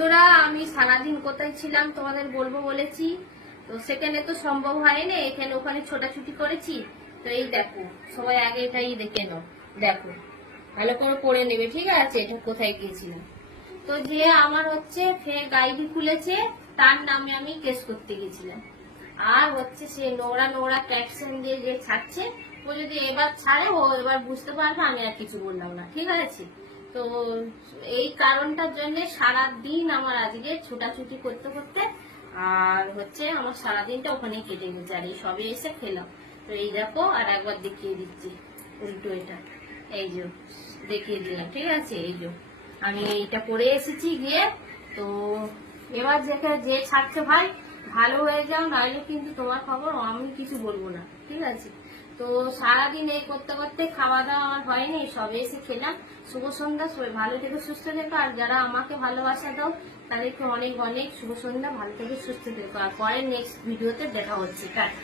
বন্ধুরা, আমি সারাদিন কোথায় ছিলাম তোমাদের বলবো বলেছি, তো সেখানে তো সম্ভব হয়নি। এখানে ওখানে ছোটাছুটি করেছি। তো এই দেখো, সবাই আগে এটাই দেখে নাও। দেখো, ভালো করে পড়ে নেবে, ঠিক আছে? এটা কোথায় গিয়েছিলাম। তো যে আমার হচ্ছে ফেক আইডি খুলেছে, তার নামে আমি কেস করতে গেছিলাম। আর হচ্ছে সে নোংরা নোংরা ক্যাপশন দিয়ে যে ছাড়ছে, ও যদি এবার ছাড়ে, ও এবার বুঝতে পারবে আমি আর কিছু বললাম না, ঠিক আছে? তো এই কারণটার জন্য সারাদিন আমার আজকে ছোটাছুটি করতে করতে আর হচ্ছে আমার সারাদিনটা ওখানে কেটে গেছে। আর এই সবে এসে খেলাম। তো এই দেখো, আর একবার দেখিয়ে দিচ্ছি উল্টো এটা। এই যে দেখিয়ে দিলাম, ঠিক আছে? এই যে আমি এইটা পরে এসেছি গিয়ে। তো এবার যে ছাড়ছে ভাই, ভালো হয়ে যাও, নাহলে কিন্তু তোমার খবর আমি কিছু বলবো না, ঠিক আছে? তো সারাদিন এই করতে করতে খাওয়া দাওয়া আমার হয়নি, সবে এসে খেলাম। শুভ সন্ধ্যা, সবাই ভালো থেকে সুস্থ থেকো। আর যারা আমাকে ভালোবাসা দাও তাদেরকে অনেক অনেক শুভ সন্ধ্যা, ভালো থেকে সুস্থ থেকো। আর পরে নেক্সট ভিডিওতে দেখা হচ্ছে। টাটা।